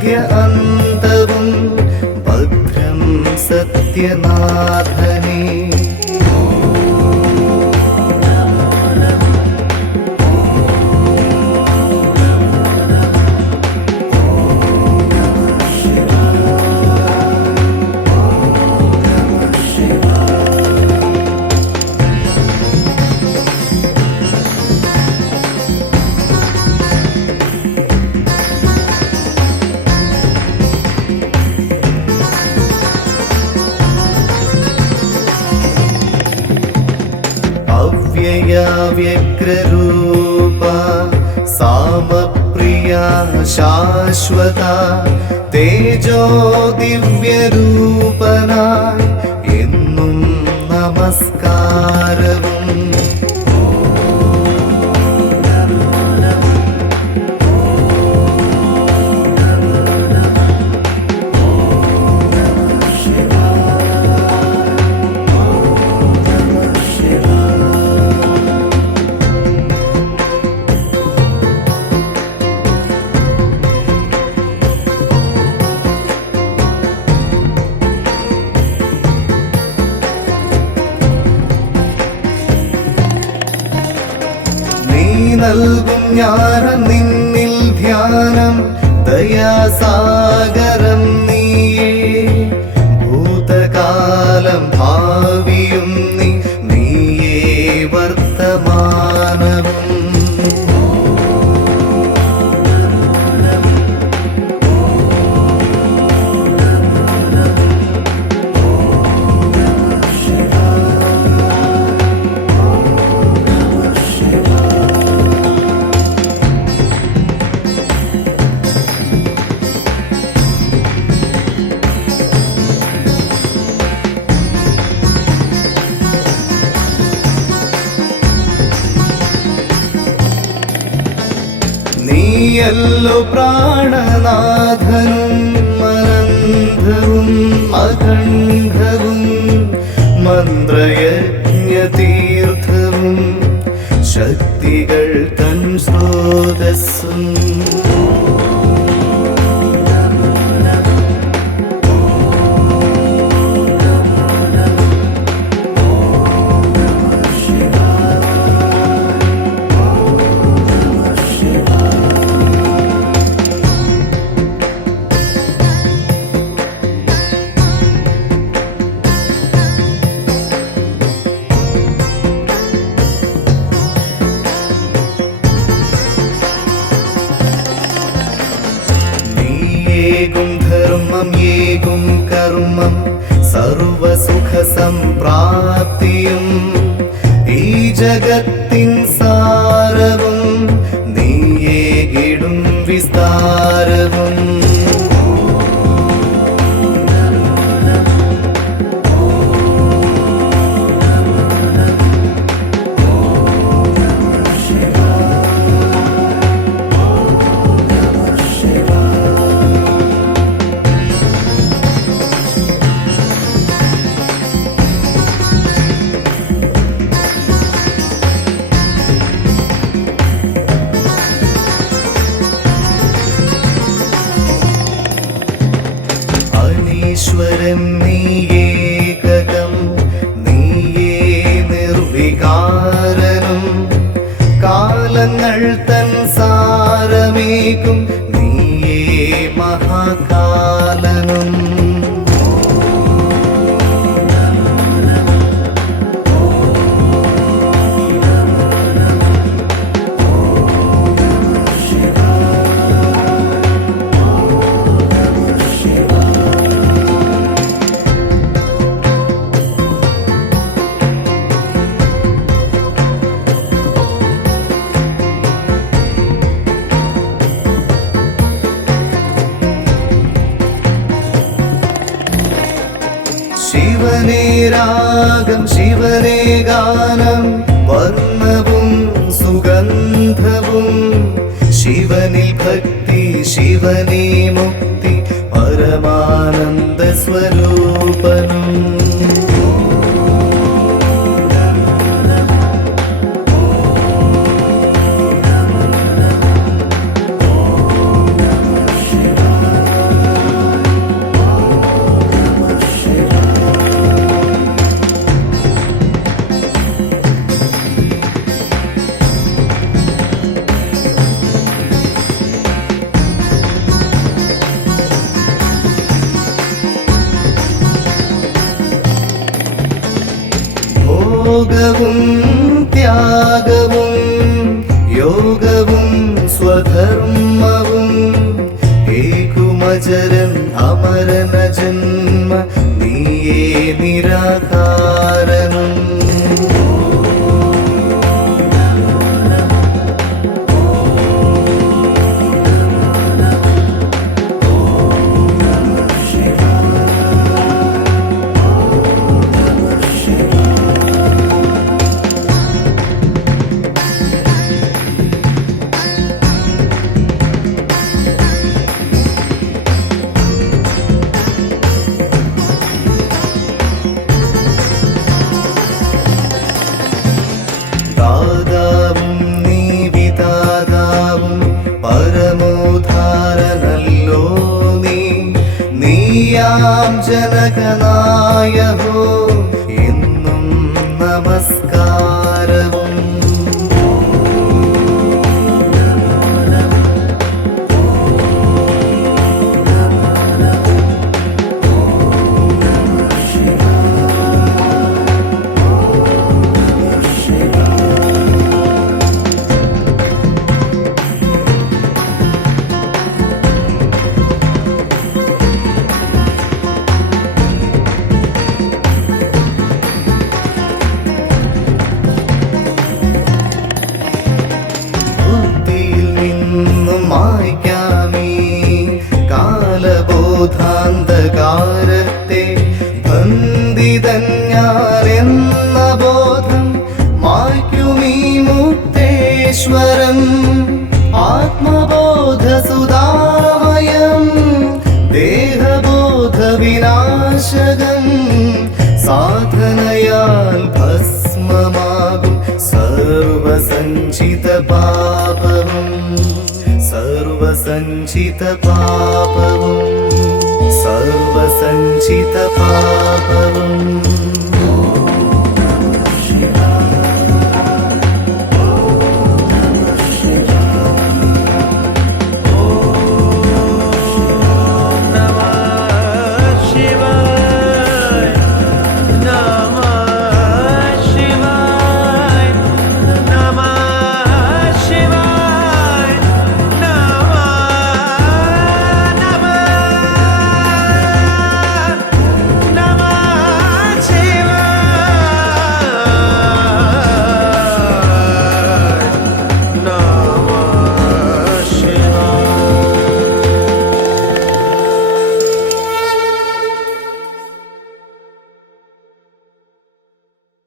que അവ്യയാവ്യഗ്രൂപ സാമപ്രിയ ശാശ്വത തേജോ ദിവ്യരൂപനായി എന്നും നമസ്കാരവും നൽകും ജ്ഞാനം നിന്നിൽ ധ്യാനം. ദയാസാഗരം നീയല്ലോ പ്രാണനാഥനും അനന്തവും അഖണ്ഡവും ഏകും കർമ്മം സർവസുഖസംപ്രാപ്തിയും ഈ ജഗത്തിൻ സാരവും അനീശ്വരൻ നീയേകം നീയേ നിർവികാരനും. കാലങ്ങൾ തൻ സാരമേകും ശിവനേ മുക്തി പരമാനന്ദ സ്വരൂപനും യോഗവും ത്യാഗവും യോഗവും സ്വധർമ്മവും. ഏകുമചരൻ അമരന ജന്മ നീയേ നിരാകാരനും നീയാം ജനകനായഹോ सुदामयं देहबोधविनाशकं साधनयान् भस्ममागुं सर्वसञ्चितपापवं सर्वसञ्चितपापवं सर्वसञ्चितपापवम्